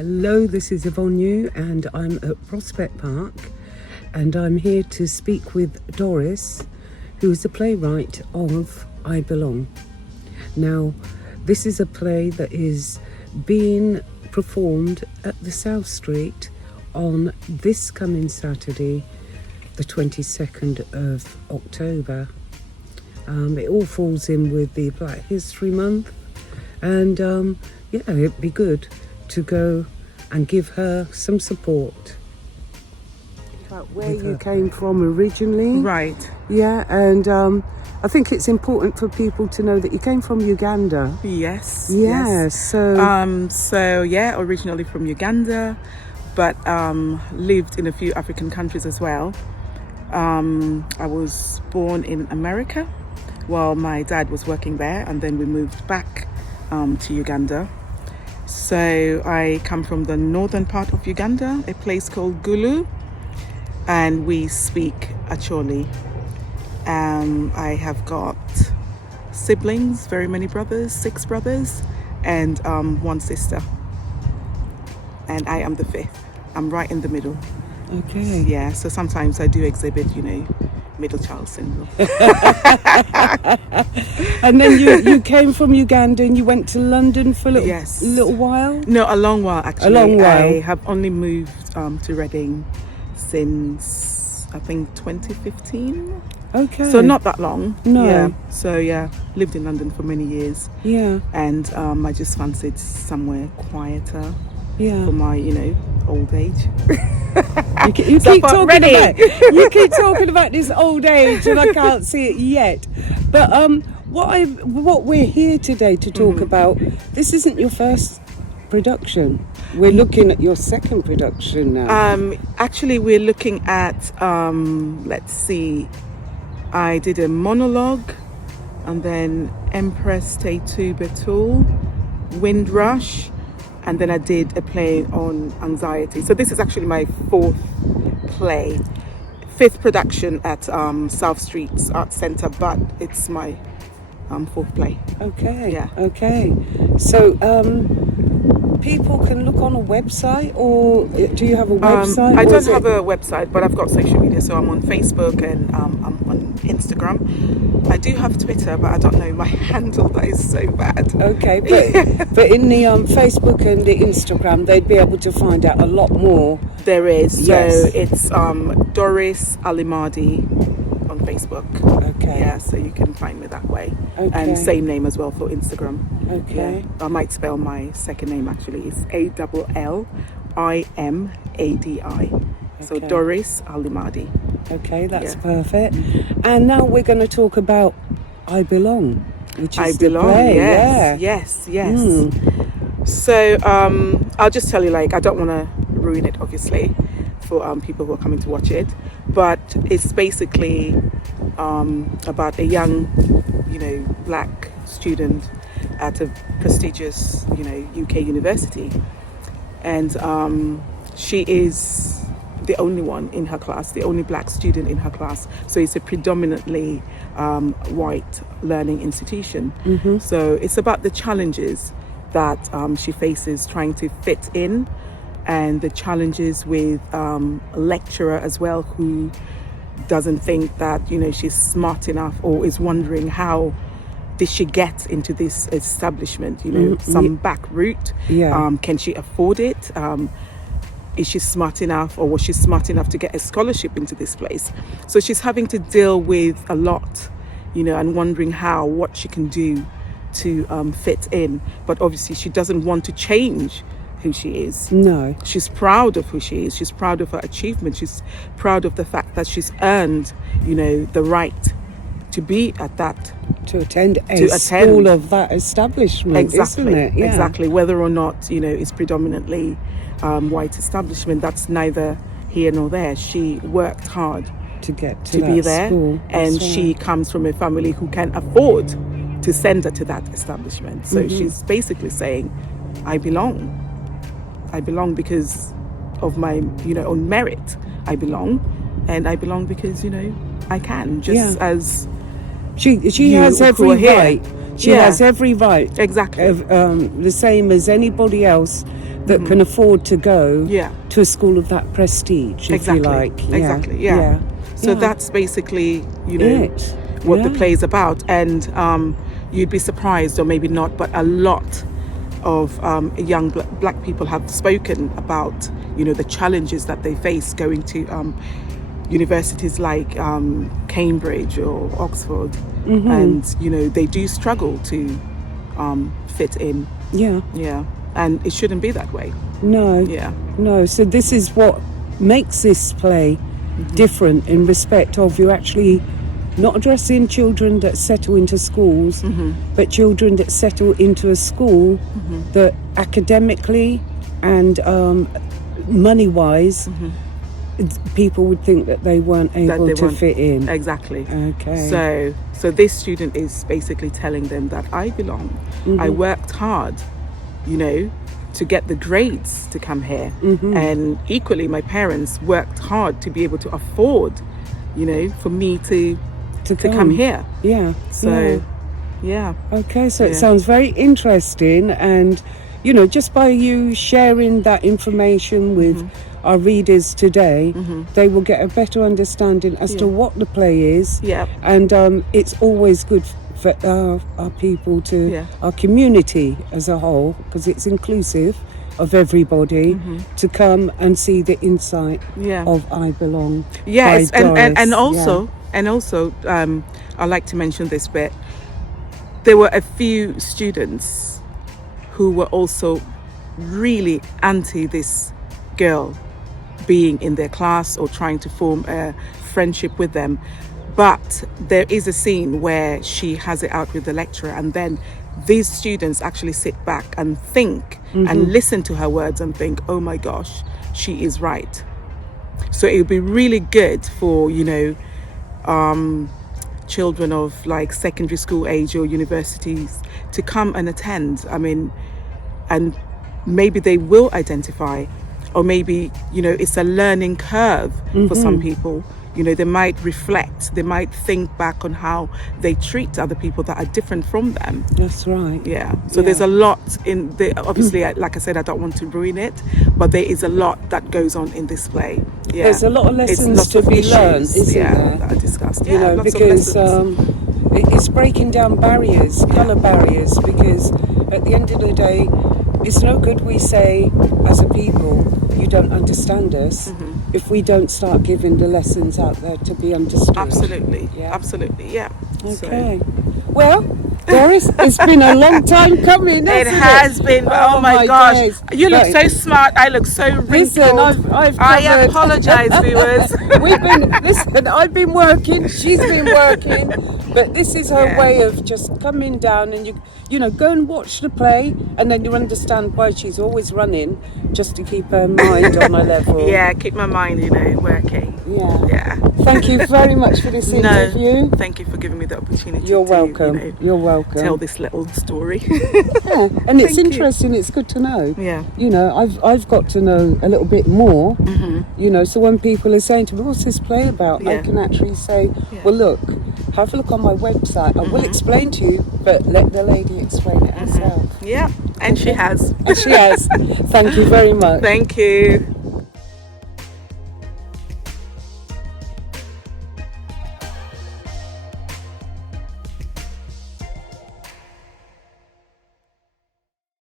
Hello, this is Yvonne and I'm at Prospect Park and I'm here to speak with Doris, who is the playwright of I Belong. Now, this is a play that is being performed at the South Street on this coming Saturday, the 22nd of October. It all falls in with the Black History Month and it'd be good to go and give her some support. Where you came from originally. Right. Yeah, and I think it's important for people to know that you came from Uganda. Yes. Yeah, yes. so... Originally from Uganda, but lived in a few African countries as well. I was born in America while my dad was working there, and then we moved back to Uganda. So I come from the northern part of Uganda, a place called Gulu, and we speak Acholi. I have got siblings, very many brothers, 6 brothers, and 1 sister. And I am the 5th. I'm right in the middle. Okay. Yeah, so sometimes I do exhibit, middle child syndrome. And then you came from Uganda and you went to London for a little while? No, a long while actually. A long while. I have only moved to Reading since I think 2015. Okay. So not that long. No. Yeah. So lived in London for many years. Yeah. And I just fancied somewhere quieter. Yeah. For my, old age. You keep talking about this old age, and I can't see it yet. But what we're here today to talk about, this isn't your first production. We're looking at your second production now. Actually, we're looking at let's see. I did a monologue, and then Empress Tatu Betul, Windrush. And then I did a play on anxiety. So this is actually my 4th play, 5th production at South Street's Art Centre, but it's my 4th play. Okay. Yeah. Okay. So people can look on a website, or do you have a website? I don't have a website, but I've got social media. So I'm on Facebook and I'm on Instagram. I do have Twitter, but I don't know my handle. That is so bad. Okay, but in the Facebook and the Instagram, they'd be able to find out a lot more. There is. Yes. So it's Doris Allimadi on Facebook. Okay. Yeah, so you can find me that way. Okay. And same name as well for Instagram. Okay. Yeah. I might spell my second name actually. It's ALLIMADI. So Okay. Doris Allimadi. Okay, that's perfect. And now we're going to talk about I Belong, which is I the Belong. play. Yes. So I'll just tell you, I don't want to ruin it, obviously, for people who are coming to watch it. But it's basically about a young, black student at a prestigious, UK university, and she is the only one in her class, the only black student in her class. So it's a predominantly white learning institution. Mm-hmm. So it's about the challenges that she faces trying to fit in, and the challenges with a lecturer as well who doesn't think that she's smart enough, or is wondering how did she get into this establishment, some back route. Can she afford it? Is she smart enough, or was she smart enough to get a scholarship into this place? So she's having to deal with a lot, and wondering what she can do to fit in. But obviously she doesn't want to change who she is. No. She's proud of who she is. She's proud of her achievement. She's proud of the fact that she's earned, the right to be at that. To attend school of that establishment, exactly, isn't it? Yeah. Exactly. Whether or not, it's predominantly white establishment, that's neither here nor there. She worked hard to get to be there, school. and she comes from a family who can afford to send her to that establishment. So she's basically saying, I belong because of my own merit. I belong, and I belong because I can, as she has every right. She has every right, exactly, the same as anybody else that can afford to go Yeah. to a school of that prestige, if Exactly. you like. Yeah. Exactly. Yeah. So Yeah. that's basically, you know, It. what the Yeah. play is about. And you'd be surprised, or maybe not, but a lot of young black people have spoken about, you know, the challenges that they face going to universities like Cambridge or Oxford. And, you know, they do struggle to fit in. Yeah. Yeah. And it shouldn't be that way. No. Yeah. No. So this is what makes this play different in respect of you actually not addressing children that settle into schools, but children that settle into a school that academically and money-wise, people would think that they weren't able to fit in. Exactly. Okay. So this student is basically telling them that I belong. I worked hard, you know, to get the grades to come here. And equally, my parents worked hard to be able to afford, you know, for me to come here. Yeah. So, yeah. Okay, so it sounds very interesting, and you know, just by you sharing that information with our readers today, they will get a better understanding as to what the play is. Yeah. And it's always good for our people to, our community as a whole, because it's inclusive of everybody, to come and see the insight of I Belong. Yes, by Doris. and also, I'd like to mention this bit. There were a few students who were also really anti this girl being in their class or trying to form a friendship with them. But there is a scene where she has it out with the lecturer, and then these students actually sit back and think and listen to her words and think, oh my gosh, she is right. So it would be really good for, you know, children of like secondary school age or universities to come and attend. I mean, and maybe they will identify, or maybe, you know, it's a learning curve for some people. You know, they might reflect, they might think back on how they treat other people that are different from them. That's right. Yeah. So there's a lot in the, obviously, like I said, I don't want to ruin it, but there is a lot that goes on in this play. Yeah. There's a lot of lessons to be learned, isn't there? That are discussed. You know, because it's breaking down barriers, colour barriers, because at the end of the day, it's no good we say as a people, you don't understand us, if we don't start giving the lessons out there to be understood. Absolutely. Absolutely. Yeah. Okay. Well, Doris, it's been a long time coming, hasn't it? It has been. Oh my gosh. days. You look so smart. I look so wrinkled. Listen, I apologise, viewers. I've been working, she's been working, but this is her way of just coming down, and you know, go and watch the play, and then you understand why she's always running, just to keep her mind on a level. Yeah, keep my mind, you know, working. Yeah. Thank you very much for this interview. No, thank you for giving me the opportunity. You're welcome. You know, You're welcome. Tell this little story. Yeah, and it's interesting. It's good to know. Yeah. You know, I've got to know a little bit more. You know, so when people are saying to me, "What's this play about?" I can actually say, "Well, look, have a look on my website. I will explain to you, but let the lady explain it herself." Yeah, and she has. And she has. Thank you very much. Thank you.